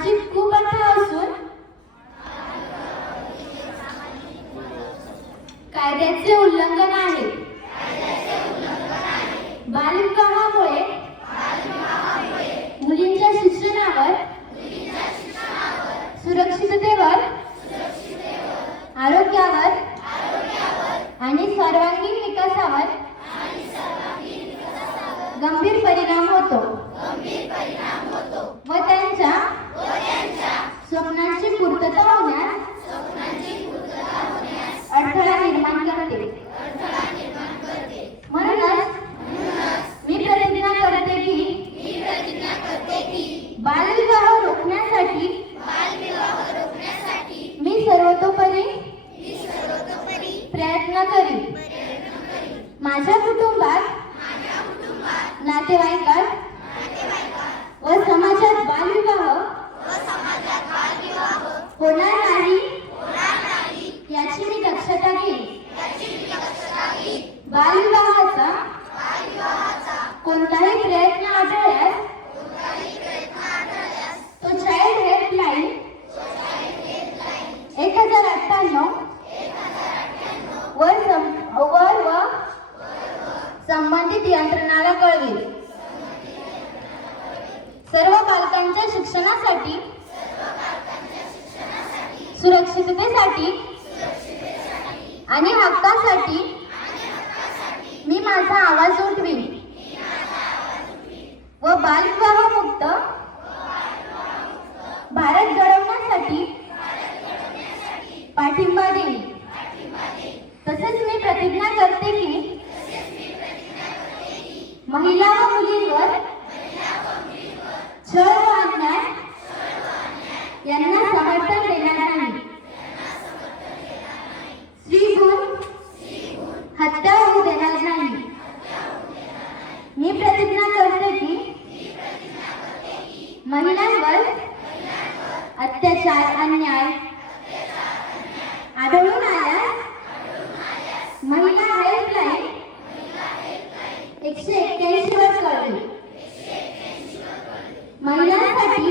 सामाजिक कुप्रथा असून कायद्याचे उल्लंघन आहे। बालविवाहामुळे मुलींच्या शिक्षणावर, सुरक्षिततेवर, आरोग्यावर आणि सर्वांगीण विकासावर गंभीर परिणाम होतो व त्यांच्या स्वप्नांची पूर्तता होण्यास अडथळा निर्माण करते। म्हणूनच मी प्रतिज्ञा करते की बालविवाह रोखण्यासाठी मी सर्वतोपरी प्रयत्न करीन। माझ्या कुटुंबात, नातेवाईकात व समाजात बालविवाह होणार नाही याची मी दक्षता घेईन। बालविवाहाचा कोणताही प्रयत्न आढळल्यास तो चाइल्ड हेल्पलाईन 1098 वर व संबंधित यंत्रणाला कळवेल। सर्व बालकांच्या शिक्षणासाठी, सुरक्षिततेसाठी आणि हक्कासाठी मी माझा आवाज उठवीन व बालविवाह मुक्त भारत घडवण्यासाठी पाठिंबा देईन। तसेच मी प्रतिज्ञा करते की महिला व मुलींवर छळ व अन्याय यांना समर्थन देणार नाही। स्त्रीभ्रूण हत्या होऊ देणार नाही। मी प्रतिज्ञा करते की महिलांवर अत्याचार, अन्याय आढळून आल्यास महिला हेल्पलाईन 181 वर कळवेल। महिलांसाठी